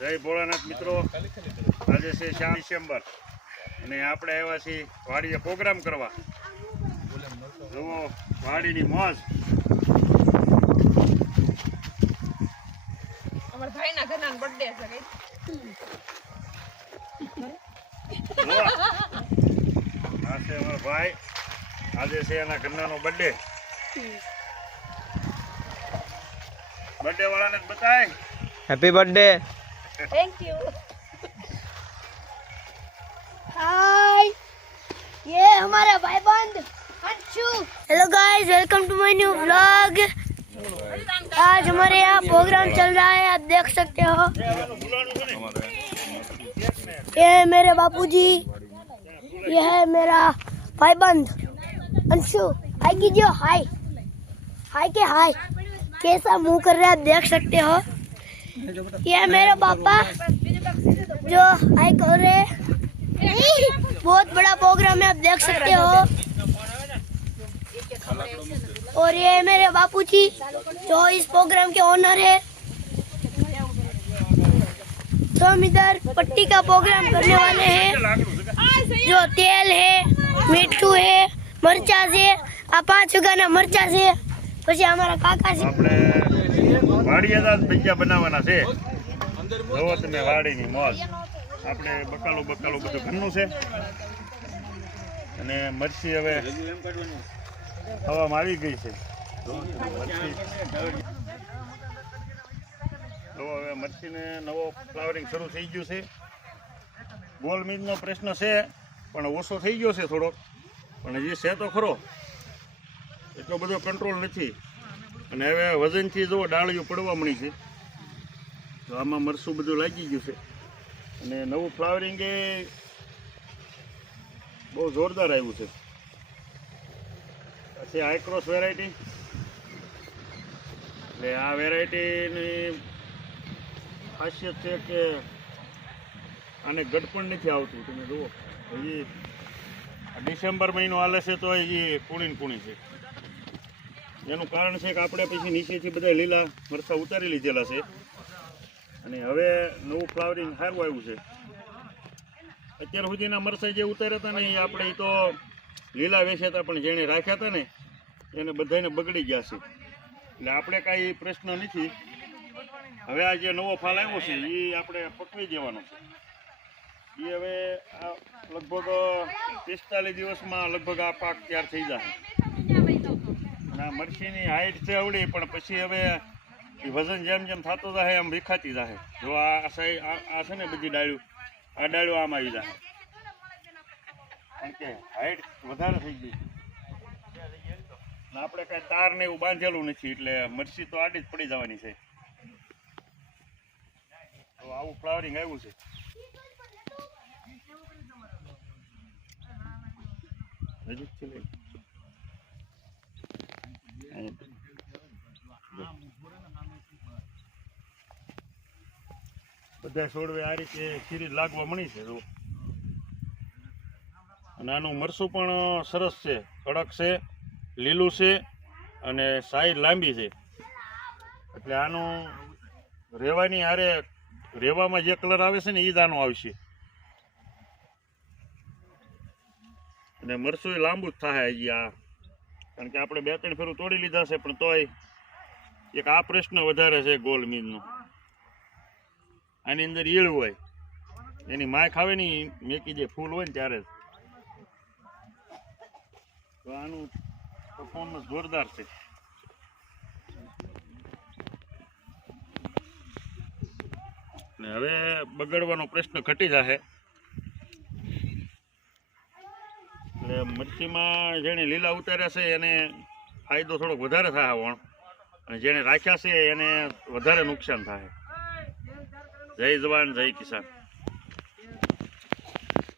જય ભોળાનાથ મિત્રો, આજે છે 4 ડિસેમ્બર અને આપણે આવ્યા છીએ વાડીએ પ્રોગ્રામ કરવા. જુઓ વાડીની મોજ. અમારા ભાઈના ઘરના બર્થડે છે. આ છે અમારો ભાઈ, આજે છે એના ઘરનાનો બર્થડે. બર્થડે વાળાને બતાય happy birthday. Thank you. Hi, ये हमारा भाईबंद Anshu. Hello guys, welcome to my new vlog. आज हमारे यहाँ प्रोग्राम चल रहा है, आप देख सकते हो. ये है मेरे बापूजी, ये है मेरा भाईबंद अंशु. हाय कीजिए, हाय हाय के हाय. कैसा मुंह कर रहे हैं आप देख सकते हो. ये है मेरे पापा जो हाय कर रहे हैं. बहुत बड़ा प्रोग्राम है, आप देख सकते हो. और ये मेरे बापूजी जो इस प्रोग्राम के ओनर है. तो हम इधर पट्टी का प्रोग्राम करने वाले हैं. जो तेल है, मिट्टू है, मरचा से आ 5 गाना मरचा से. પછી અમારા કાકા છે. આપણે વાડીએ જ ભજીયા બનાવવાના છે. જોવો તમે વાડીની મોજ. આપણે બકાલું બધું ઘરનું છે અને મરચી હવે હવામાં આવી ગઈ છે. હવે મરચીને નવો ફ્લાવરિંગ શરૂ થઈ ગયું છે. ગોલ મીજનો પ્રશ્ન છે પણ ઓછો થઈ ગયો છે થોડોક, પણ હજી છે તો ખરો, એટલો બધો કંટ્રોલ નથી. અને હવે વજનથી જો ડાળીઓ પડવા મળી છે, તો આમાં મરચું બધું લાગી ગયું છે. અને નવું ફ્લાવરિંગ એ બહુ જોરદાર આવ્યું છે. પછી હાઈક્રોસ વેરાયટી, એટલે આ વેરાયટીની ખાસિયત છે કે આને ગઢ પણ નથી આવતું. તમે જુઓ, હજી ડિસેમ્બર મહિનો હાલે છે તો હજી કુણી છે. એનું કારણ છે કે આપણે પછી નીચેથી બધા લીલા મરચાં ઉતારી લીધેલા છે અને હવે નવું ફ્લાવરિંગ સારું આવ્યું છે. અત્યાર સુધીના મરચાં જે ઉતાર્યા હતા ને એ આપણે તો લીલા વેચ્યા હતા, પણ જેણે રાખ્યા હતા ને એને બધાને બગડી ગયા છે. એટલે આપણે કાંઈ પ્રશ્ન નથી. હવે આ જે નવો ફાલ આવ્યો છે એ આપણે પકવી દેવાનો છે. એ હવે આ લગભગ 45 દિવસમાં લગભગ આ પાક તૈયાર થઈ જશે. ના મરચીની હાઈટ છે આવડી, પણ પછી હવે વજન જેમ થતું જાય એમ વિખાતી જાય. જો આ છે ને બધી ડાળ્યું, આ ડાળ્યું આમ આવી જાય, કારણ કે હાઈટ વધારે થઈ ગઈ. આપણે કાંઈ તાર ને એવું બાંધેલું નથી, એટલે મરચી તો આડી જ પડી જવાની છે. તો આવું ફ્લાવરિંગ આવ્યું છે. બધા છોડવે આ રીતે ખીરી લાગવા મળી છે. અને આનું મરચું પણ સરસ છે, કડક છે, લીલું છે અને સાઈઝ લાંબી છે. એટલે આનું રેવાની હારે રેવામાં જે કલર આવે છે ને એ જ આનું આવશે. અને મરચું લાંબુ જ થાય હજી આ, કારણ કે આપણે 2-3 ફેરું તોડી લીધા છે, પણ તોય એક આ પ્રશ્ન વધારે છે ગોલ મીજનો. આની અંદર ઈળ હોય, એની માય ખાવે ને મેકી જે ફૂલ હોય ને ત્યારે જ. તો આનું પરફોર્મન્સ જોરદાર છે. ને હવે બગડવાનો પ્રશ્ન ઘટી જશે. એટલે મરચીમાં જેણે લીલા ઉતાર્યા છે એને ફાયદો થોડોક વધારે થાય વણ, અને જેણે રાખ્યા છે એને વધારે નુકસાન થાય. જય જવાન જય કિસાન.